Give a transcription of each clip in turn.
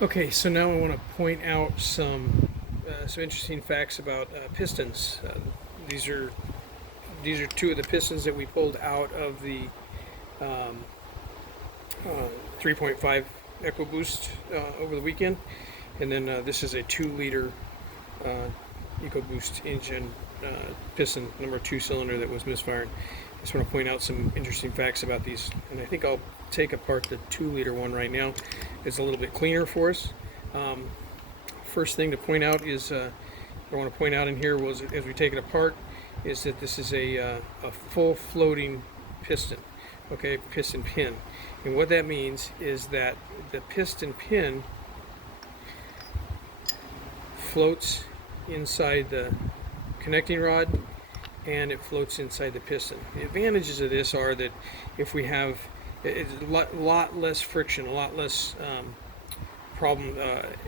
Okay, so now I want to point out some interesting facts about pistons. These are these are two of the pistons that we pulled out of the um, 3.5 EcoBoost over the weekend, and then this is a 2-liter uh, EcoBoost engine piston, number 2 cylinder that was misfiring. I just want to point out some interesting facts about these, and I think I'll take apart the 2-liter one right now. It's a little bit cleaner for us. Um, First thing to point out is, I want to point out in here was, as we take it apart, is that this is a full floating piston, okay, piston pin. And what that means is that the piston pin floats inside the connecting rod and it floats inside the piston. The advantages of this are that if we have it's a lot less friction, a lot less problem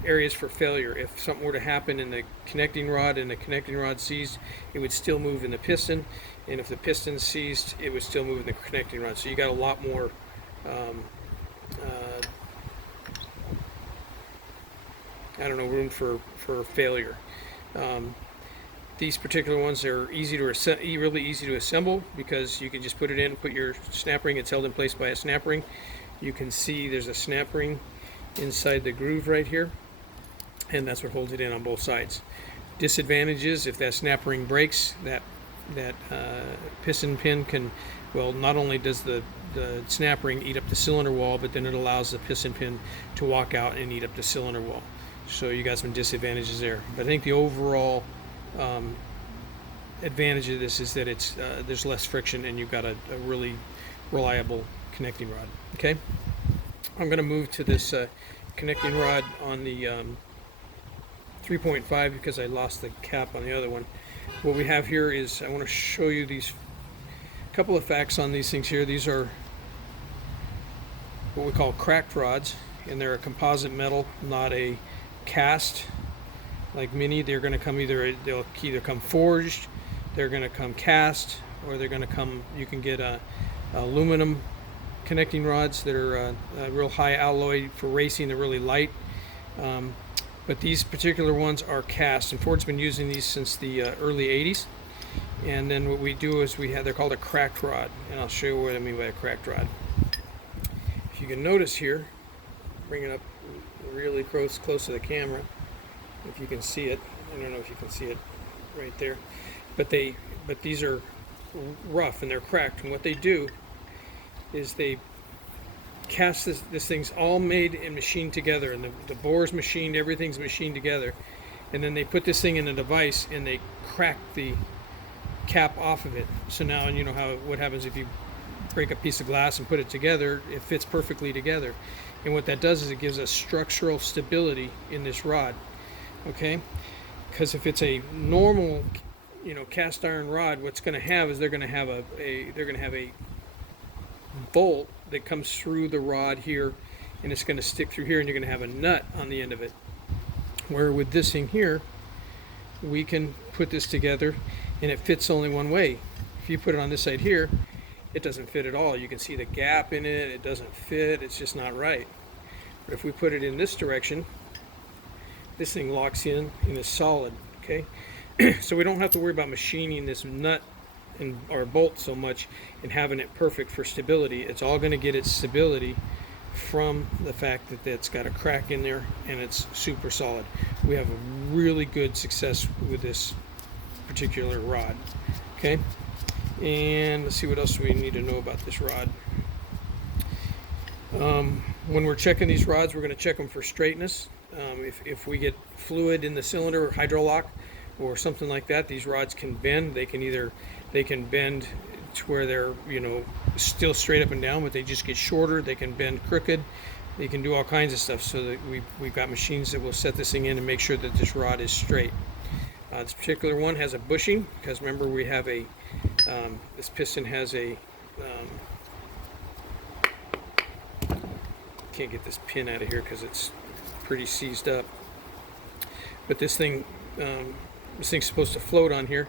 areas for failure. If something were to happen in the connecting rod and the connecting rod seized, it would still move in the piston, and if the piston seized, it would still move in the connecting rod. So you got a lot more uh, I don't know, room for failure. Um, these particular ones are really easy to assemble because you can just put it in, put your snap ring. It's held in place by a snap ring. You can see there's a snap ring inside the groove right here, and that's what holds it in on both sides. Disadvantages: if that snap ring breaks, that piston pin can, well, not only does the snap ring eat up the cylinder wall, but then it allows the piston pin to walk out and eat up the cylinder wall. So you got some disadvantages there. But I think the overall advantage of this is that it's there's less friction and you've got a really reliable connecting rod. Okay, I'm going to move to this connecting rod on the 3.5 because I lost the cap on the other one. What we have here is, I want to show you these couple of facts on these things here. These are what we call cracked rods, and they're a composite metal, not a cast like mini. They're going to come they'll either come forged, they're going to come cast, or they're going to come, you can get aluminum connecting rods that are real high alloy for racing. They're really light, but these particular ones are cast, and Ford's been using these since the early 80s. And then what we do is they're called a cracked rod, and I'll show you what I mean by a cracked rod. If you can notice here, bring it up really close to the camera, if you can see it. I don't know if you can see it right there, but these are rough and they're cracked, and what they do is they cast this thing's all made and machined together, and the bore's machined, everything's machined together, and then they put this thing in a device and they crack the cap off of it. So now, you know what happens if you break a piece of glass and put it together, it fits perfectly together. And what that does is it gives us structural stability in this rod, okay? Because if it's a normal, cast iron rod, what's going to have is they're going to have a bolt that comes through the rod here, and it's going to stick through here, and you're going to have a nut on the end of it. Where with this thing here, we can put this together and it fits only one way. If you put it on this side here, it doesn't fit at all. You can see the gap in it. It doesn't fit. It's just not right. But if we put it in this direction, this thing locks in and is solid. Okay, so we don't have to worry about machining this nut or bolt so much and having it perfect for stability. It's all going to get its stability from the fact that it's got a crack in there and it's super solid. We have a really good success with this particular rod. Okay, and let's see what else we need to know about this rod. When we're checking these rods, we're going to check them for straightness. If we get fluid in the cylinder or hydrolock or something like that, these rods can bend. They can bend to where they're still straight up and down, but they just get shorter. They can bend crooked. They can do all kinds of stuff. So that we've got machines that will set this thing in and make sure that this rod is straight. This particular one has a bushing because remember we have this piston has a can't get this pin out of here because it's pretty seized up. But this thing's supposed to float on here,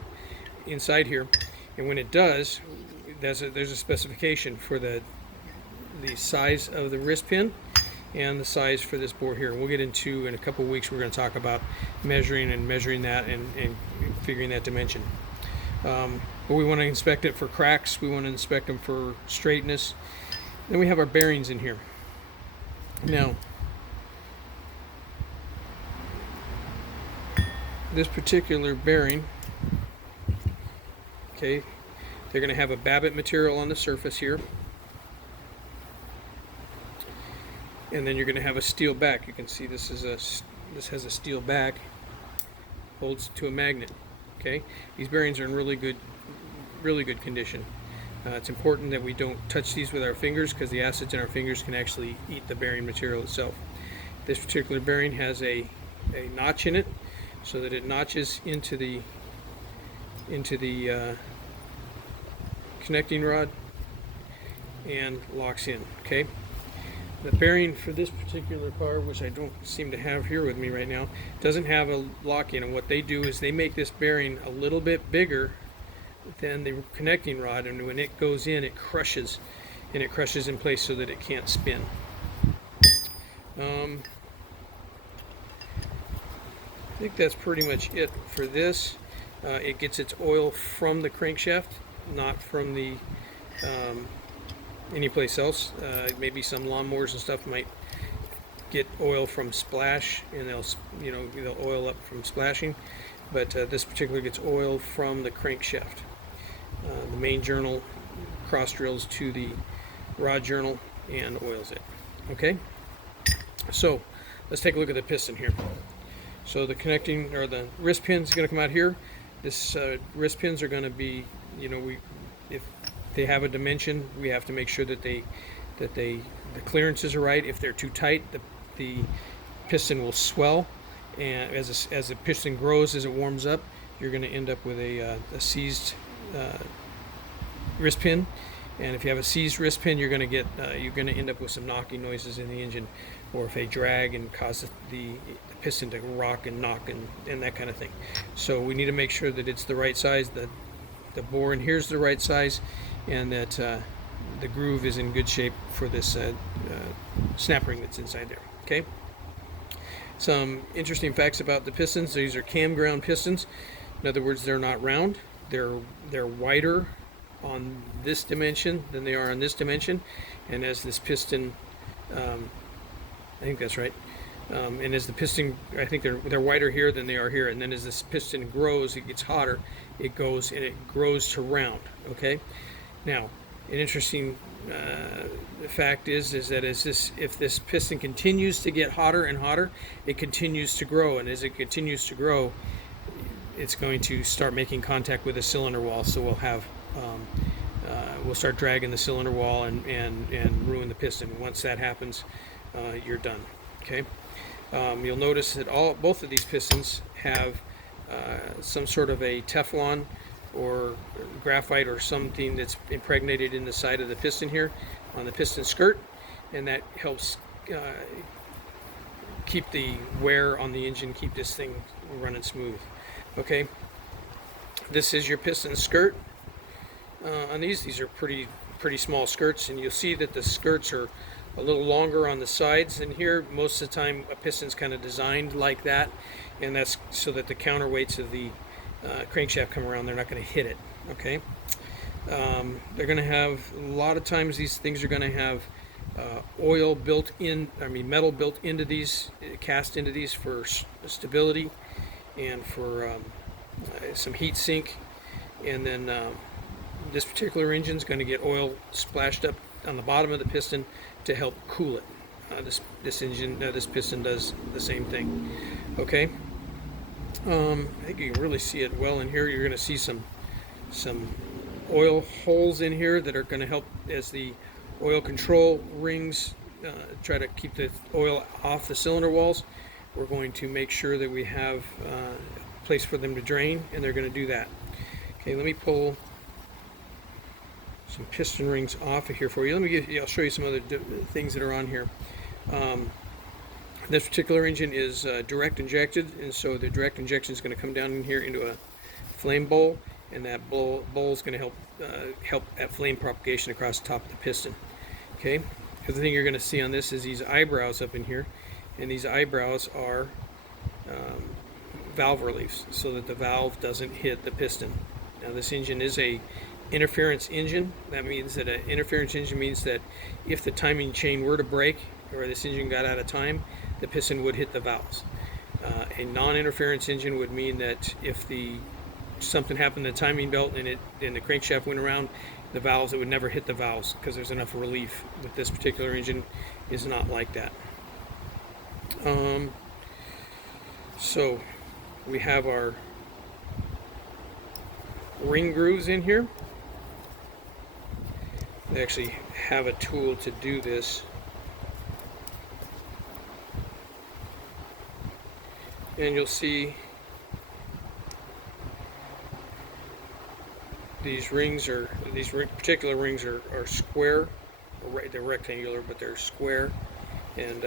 inside here, and when it does, there's a specification for the size of the wrist pin and the size for this bore here. We'll get into, in a couple of weeks, we're going to talk about measuring that and figuring that dimension. But we want to inspect it for cracks. We want to inspect them for straightness. Then we have our bearings in here. Now, this particular bearing, okay, they're going to have a babbitt material on the surface here. And then you're going to have a steel back. You can see this has a steel back, holds to a magnet. Okay, these bearings are in really good condition. It's important that we don't touch these with our fingers because the acids in our fingers can actually eat the bearing material itself. This particular bearing has a notch in it, so that it notches into the connecting rod and locks in. Okay. The bearing for this particular car, which I don't seem to have here with me right now, doesn't have a lock in, and what they do is they make this bearing a little bit bigger than the connecting rod, and when it goes in, it crushes, and it crushes in place so that it can't spin. I think that's pretty much it for this. It gets its oil from the crankshaft, not from the anyplace else. Maybe some lawnmowers and stuff might get oil from splash, and they'll oil up from splashing, but this particular gets oil from the crankshaft. The main journal cross drills to the rod journal and oils it. Okay, so let's take a look at the piston here. So the connecting, or the wrist pin is going to come out here. This wrist pins are going to be, if they have a dimension, we have to make sure that the clearances are right. If they're too tight, the piston will swell, and as the piston grows, as it warms up, you're going to end up with a seized wrist pin. And if you have a seized wrist pin, you're going to end up with some knocking noises in the engine, or if they drag and cause the piston to rock and knock and that kind of thing. So we need to make sure that it's the right size, the bore in here is the right size, and that the groove is in good shape for this snap ring that's inside there. Okay. Some interesting facts about the pistons. These are cam ground pistons. In other words, they're not round. They're wider on this dimension than they are on this dimension, and as this piston, I think that's right. And as the piston, I think they're wider here than they are here, and then as this piston grows, it gets hotter. It goes and it grows to round. Okay. Now, an interesting fact is that if this piston continues to get hotter and hotter, it continues to grow, and as it continues to grow, it's going to start making contact with the cylinder wall. So we'll start dragging the cylinder wall and ruin the piston. Once that happens, you're done. Okay. You'll notice that both of these pistons have some sort of a Teflon or graphite or something that's impregnated in the side of the piston here on the piston skirt, and that helps keep the wear on the engine, keep this thing running smooth. Okay, this is your piston skirt. On these are pretty small skirts, and you'll see that the skirts are a little longer on the sides than here. Most of the time a piston's kind of designed like that, and that's so that the counterweights of the crankshaft come around, they're not going to hit it. Okay. They're going to have, a lot of times these things are going to have oil built in, metal built into these, cast into these for stability and for some heat sink. And then this particular engine is going to get oil splashed up on the bottom of the piston to help cool it. This piston does the same thing. Okay. I think you can really see it well in here. You're going to see some oil holes in here that are going to help as the oil control rings try to keep the oil off the cylinder walls. We're going to make sure that we have a place for them to drain, and they're going to do that. Okay, let me pull some piston rings off of here for you. I'll show you some other things that are on here. This particular engine is direct injected, and so the direct injection is going to come down in here into a flame bowl, and that bowl is going to help that flame propagation across the top of the piston. Okay, because the thing you're going to see on this is these eyebrows up in here, and these eyebrows are valve reliefs so that the valve doesn't hit the piston. Now this engine is a interference engine. That means that an interference engine means that if the timing chain were to break or this engine got out of time, the piston would hit the valves. A non-interference engine would mean that if something happened to the timing belt and the crankshaft went around, the valves, it would never hit the valves because there's enough relief. With this particular engine is not like that. So we have our ring grooves in here. They actually have a tool to do this. And you'll see these particular rings are square, they're rectangular, but they're square, and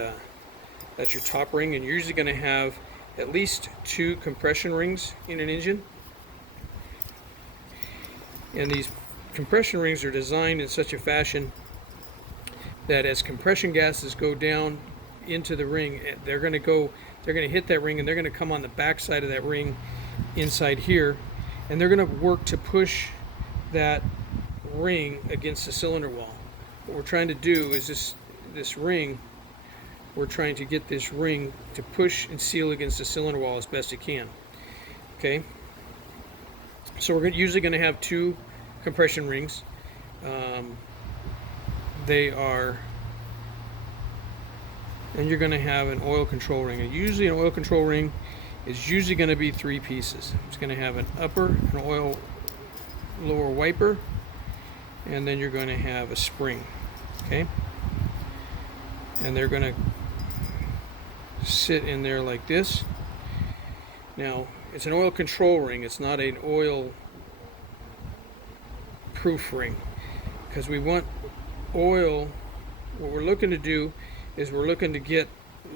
that's your top ring. And you're usually going to have at least 2 compression rings in an engine. And these compression rings are designed in such a fashion that as compression gases go down into the ring, they're going to hit that ring, and they're going to come on the back side of that ring inside here, and they're going to work to push that ring against the cylinder wall. What we're trying to do is this ring, we're trying to get this ring to push and seal against the cylinder wall as best it can. Okay, so we're usually going to have 2 compression rings. And you're going to have an oil control ring. And usually an oil control ring is usually going to be 3 pieces. It's going to have an upper, an oil lower wiper, and then you're going to have a spring. Okay? And they're going to sit in there like this. Now, it's an oil control ring. It's not an oil proof ring, because we want oil. What we're looking to do is we're looking to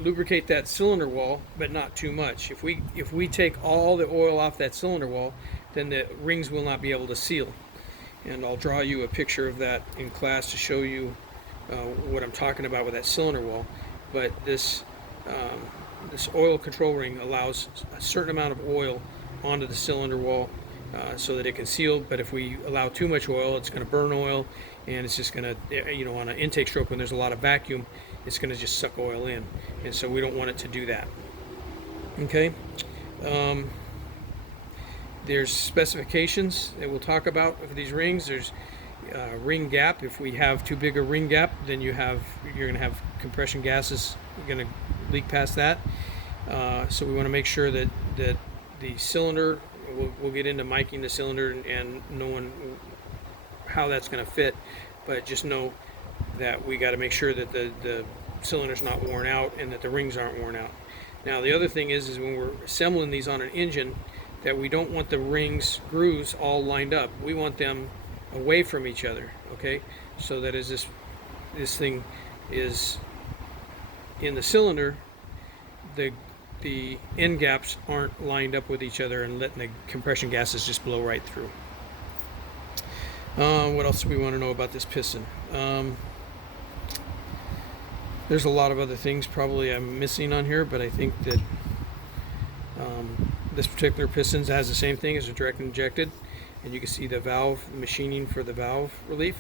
lubricate that cylinder wall, but not too much. If we take all the oil off that cylinder wall, then the rings will not be able to seal. And I'll draw you a picture of that in class to show you what I'm talking about with that cylinder wall. But this oil control ring allows a certain amount of oil onto the cylinder wall so that it can seal. But if we allow too much oil, it's going to burn oil, and it's just going to, on an intake stroke when there's a lot of vacuum, it's going to just suck oil in, and so we don't want it to do that. Okay, there's specifications that we'll talk about for these rings. There's ring gap. If we have too big a ring gap, then you're going to have compression gases going to leak past that. So we want to make sure that the cylinder, we'll get into miking the cylinder and knowing how that's going to fit, but just know that we got to make sure that the cylinder's not worn out and that the rings aren't worn out. Now the other thing is when we're assembling these on an engine, that we don't want the grooves all lined up. We want them away from each other. Okay, so that as this thing is in the cylinder, the end gaps aren't lined up with each other and letting the compression gases just blow right through. What else do we want to know about this piston? There's a lot of other things probably I'm missing on here, but I think that this particular piston has the same thing as a direct injected, and you can see the valve machining for the valve relief.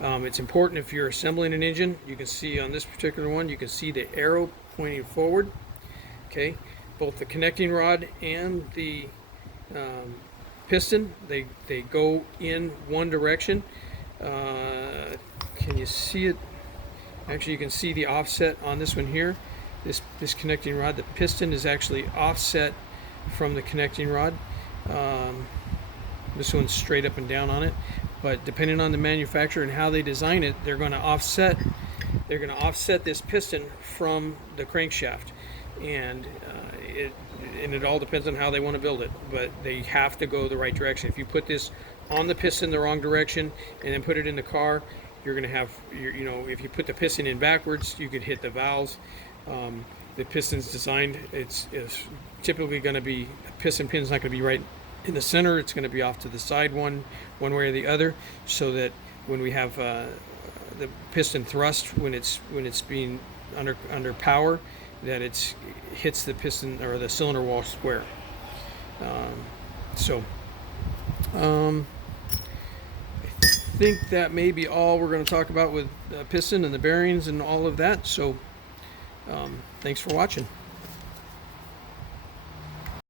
It's important if you're assembling an engine. You can see on this particular one, you can see the arrow pointing forward. Okay, both the connecting rod and the piston, they go in one direction. Can you see it? Actually, you can see the offset on this one here. This connecting rod, the piston is actually offset from the connecting rod. This one's straight up and down on it, but depending on the manufacturer and how they design it, they're going to offset this piston from the crankshaft, and it all depends on how they want to build it, but they have to go the right direction. If you put this on the piston the wrong direction and then put it in the car, you're going to have, if you put the piston in backwards, you could hit the valves. The piston's designed, it's typically going to be, a piston pin's not going to be right in the center. It's going to be off to the side one way or the other, so that when we have the piston thrust when it's being under power, that it hits the piston or the cylinder wall square. I think that may be all we're going to talk about with the piston and the bearings and all of that. So thanks for watching.